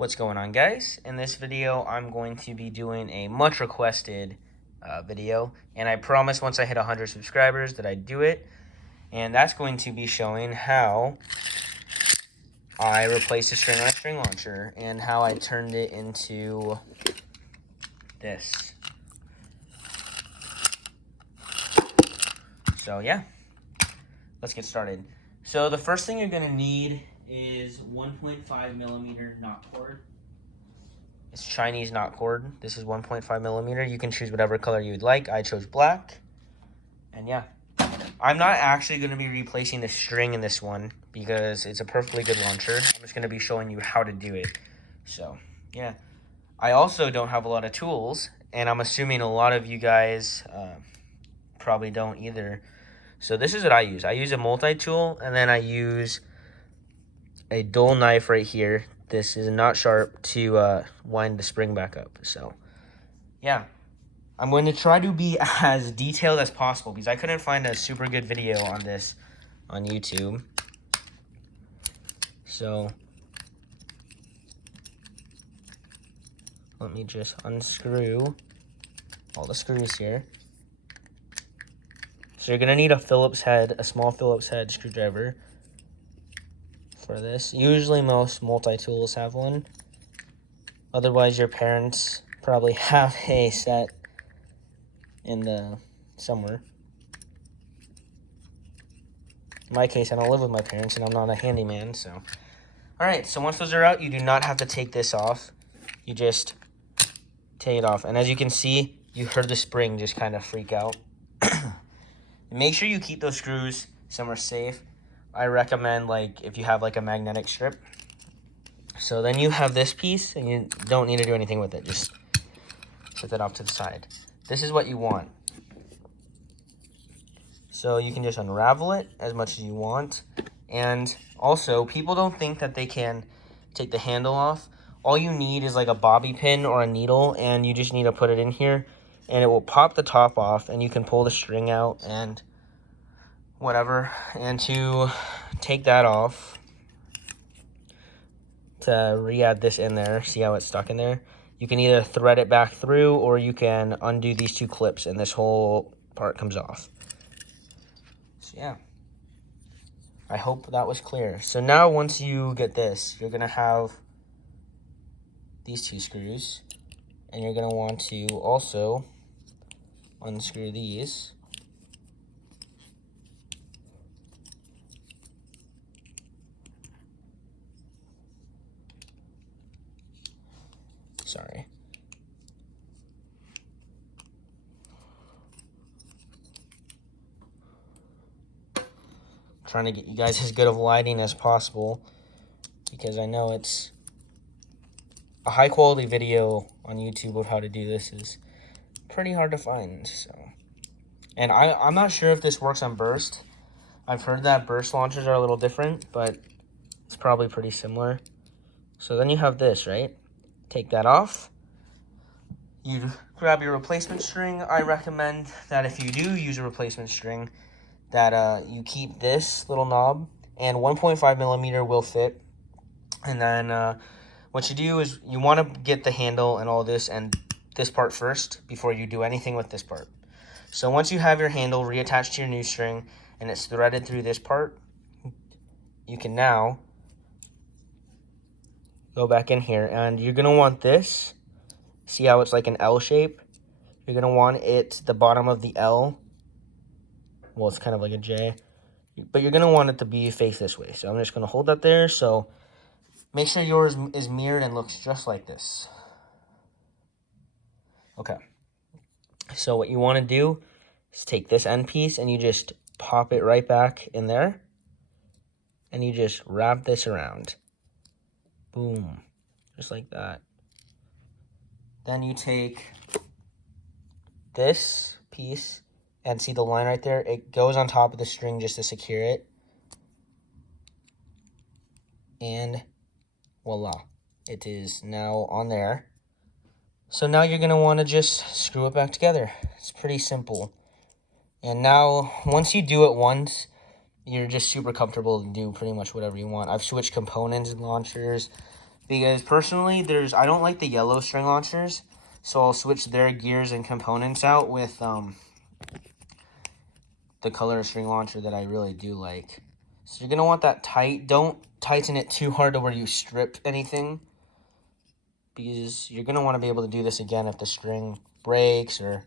What's going on, guys? In this video, I'm going to be doing a much requested video, and I promise once I hit 100 subscribers that I'd do it, and that's going to be showing how I replaced a string on a string launcher and how I turned it into this. So yeah, let's get started. So the first thing you're going to need is 1.5 millimeter knot cord. It's Chinese knot cord. This is 1.5 millimeter. You can choose whatever color you would like. I chose black. And yeah, I'm not actually going to be replacing the string in this one because it's a perfectly good launcher. I'm just going to be showing you how to do it. So yeah, I also don't have a lot of tools, and I'm assuming a lot of you guys probably don't either. So this is what I use. I use a multi-tool, and then I use a dull knife right here. This is not sharp to wind the spring back up. So yeah, I'm going to try to be as detailed as possible because I couldn't find a super good video on this on YouTube. So let me just unscrew all the screws here. So you're gonna need a Phillips head, a small Phillips head screwdriver for this. Usually most multi-tools have one. Otherwise, your parents probably have a set in the somewhere. In my case, I don't live with my parents and I'm not a handyman, so. All right, so once those are out, you do not have to take this off. You just take it off. And as you can see, you heard the spring just kind of freak out. Make sure you keep those screws somewhere safe. I recommend, like, if you have like a magnetic strip. So then you have this piece and you don't need to do anything with it. Just set that off to the side. This is what you want. So you can just unravel it as much as you want. And also, people don't think that they can take the handle off. All you need is like a bobby pin or a needle, and you just need to put it in here and it will pop the top off, and you can pull the string out and whatever. And to take that off, to re-add this in there, see how it's stuck in there? You can either thread it back through or you can undo these two clips and this whole part comes off. So yeah, I hope that was clear. So now once you get this, you're gonna have these two screws, and you're gonna want to also unscrew these. Sorry. Trying to get you guys as good of lighting as possible because I know it's a high quality video on YouTube of how to do this is pretty hard to find. So, and I'm not sure if this works on burst. I've heard that burst launchers are a little different, but it's probably pretty similar. So then you have this, right? Take that off. You grab your replacement string. I recommend that if you do use a replacement string, that you keep this little knob, and 1.5 millimeter will fit. And then what you do is you want to get the handle and all this and this part first before you do anything with this part. So once you have your handle reattached to your new string and it's threaded through this part, you can now go back in here, and you're going to want this. See how it's like an L shape? You're going to want it the bottom of the L. Well, it's kind of like a J, but you're going to want it to be face this way. So I'm just going to hold that there. So make sure yours is mirrored and looks just like this. Okay. So what you want to do is take this end piece and you just pop it right back in there. And you just wrap this around. Boom. Just like that. Then you take this piece and see the line right there? It goes on top of the string just to secure it. And voila. It is now on there. So now you're going to want to just screw it back together. It's pretty simple. And now, once you do it once, you're just super comfortable to do pretty much whatever you want. I've switched components and launchers. Because personally, I don't like the yellow string launchers, so I'll switch their gears and components out with the color string launcher that I really do like. So you're gonna want that tight. Don't tighten it too hard to where you strip anything, because you're gonna want to be able to do this again if the string breaks or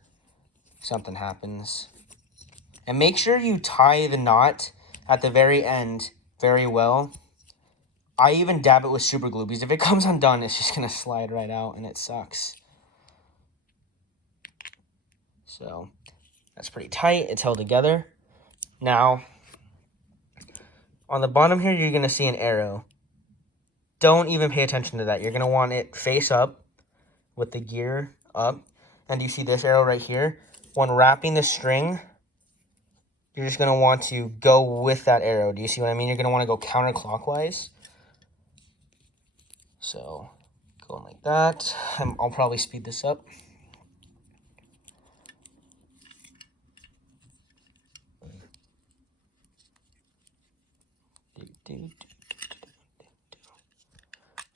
something happens. And make sure you tie the knot at the very end very well. I even dab it with super glue, because if it comes undone, it's just gonna slide right out and it sucks. So that's pretty tight. It's held together. Now, on the bottom here, you're gonna see an arrow. Don't even pay attention to that. You're gonna want it face up with the gear up. And you see this arrow right here? When wrapping the string, you're just gonna want to go with that arrow. Do you see what I mean? You're gonna wanna go counterclockwise. So, going like that. I'll probably speed this up.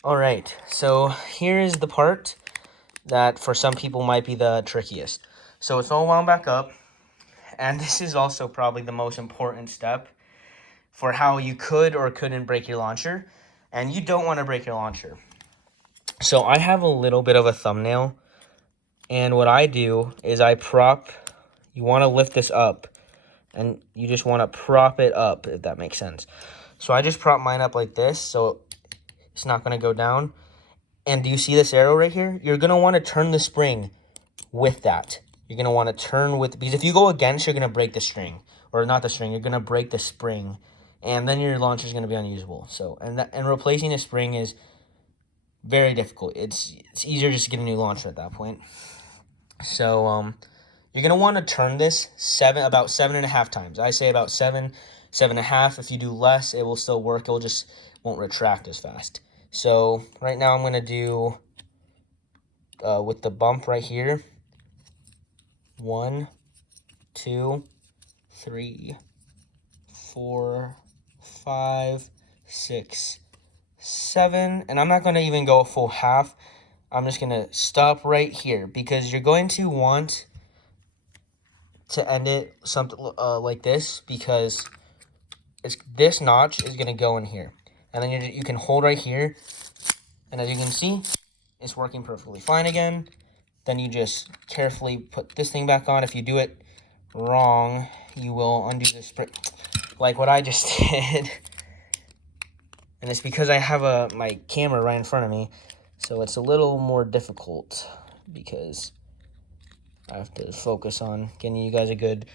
All right, so here is the part that for some people might be the trickiest. So it's all wound back up, and this is also probably the most important step for how you could or couldn't break your launcher, and you don't want to break your launcher. So I have a little bit of a thumbnail, and what I do is you want to lift this up, and you just want to prop it up, if that makes sense. So I just prop mine up like this, so it's not going to go down. And do you see this arrow right here? You're going to want to turn the spring with that. You're going to want to turn with, because if you go against, you're going to break the string. Or not the string, you're going to break the spring. And then your launcher is going to be unusable. So, and replacing a spring is very difficult. It's easier just to get a new launcher at that point. So, you're going to want to turn this about 7.5 times. I say about 7.5. If you do less, it will still work. It just won't retract as fast. So right now I'm going to do, with the bump right here, 1, 2, 3, 4, 5, 6, 7. And I'm not going to even go a full half. I'm just going to stop right here, because you're going to want to end it something like this, because this notch is going to go in here. And then you can hold right here. And as you can see, it's working perfectly fine again. Then you just carefully put this thing back on. If you do it wrong, you will undo the spring, like what I just did. And it's because I have my camera right in front of me, so it's a little more difficult, because I have to focus on getting you guys a good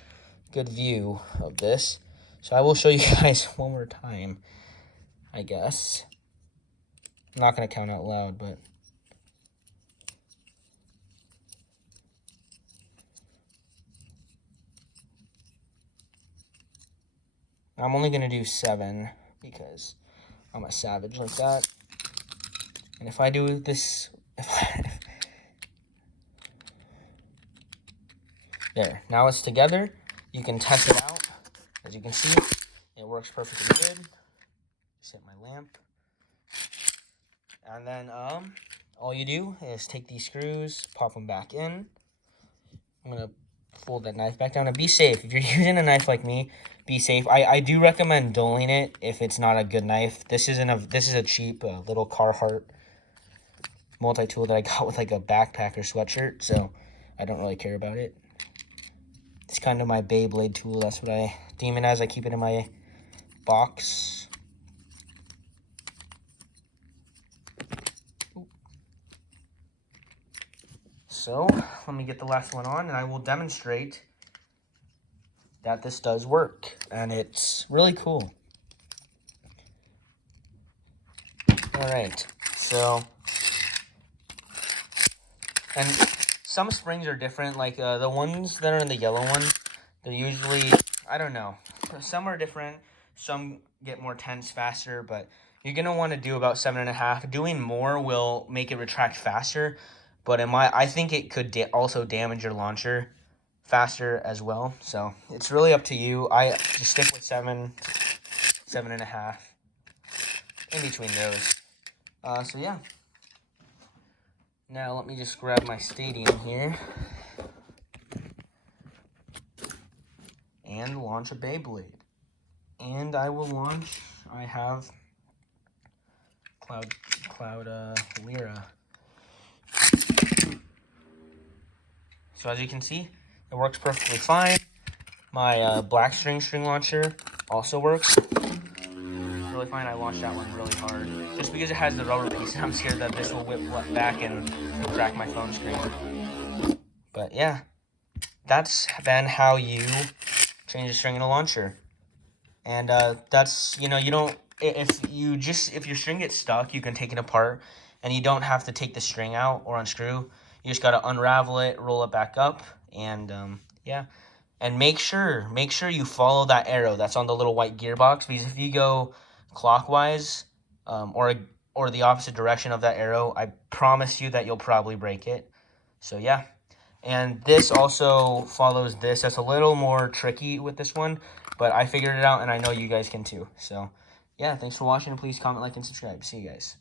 view of this. So I will show you guys one more time, I guess. I'm not going to count out loud, but I'm only going to do 7, because I'm a savage like that. And if I do this, there, now it's together. You can test it out. As you can see, it works perfectly good. Just hit my lamp. And then all you do is take these screws, pop them back in. I'm going to fold that knife back down, and be safe. If you're using a knife like me, be safe. I do recommend dulling it if it's not a good knife. This is a cheap little Carhartt multi-tool that I got with like a backpack or sweatshirt, so I don't really care about it. It's kind of my Beyblade tool. That's what I deem it as. I keep it in my box. So let me get the last one on, and I will demonstrate that this does work, and it's really cool. All right, so, and some springs are different, like the ones that are in the yellow one, they're usually, I don't know, some are different, some get more tense faster, but you're going to want to do about 7.5. Doing more will make it retract faster, but I think it could also damage your launcher faster as well. So it's really up to you. I just stick with 7.5, in between those. So yeah. Now let me just grab my stadium here and launch a Beyblade. And I will launch, I have Cloud Lyra. So as you can see, it works perfectly fine. My black string launcher also works really fine. I launched that one really hard. Just because it has the rubber piece, I'm scared that this will whip back and crack my phone screen. But yeah, that's then how you change the string in a launcher. And that's, you don't, if your string gets stuck, you can take it apart and you don't have to take the string out or unscrew. You just got to unravel it, roll it back up, and yeah. And make sure you follow that arrow that's on the little white gearbox, because if you go clockwise or the opposite direction of that arrow, I promise you that you'll probably break it. So yeah. And this also follows this. That's a little more tricky with this one, but I figured it out and I know you guys can too. So yeah, thanks for watching. Please comment, like, and subscribe. See you guys.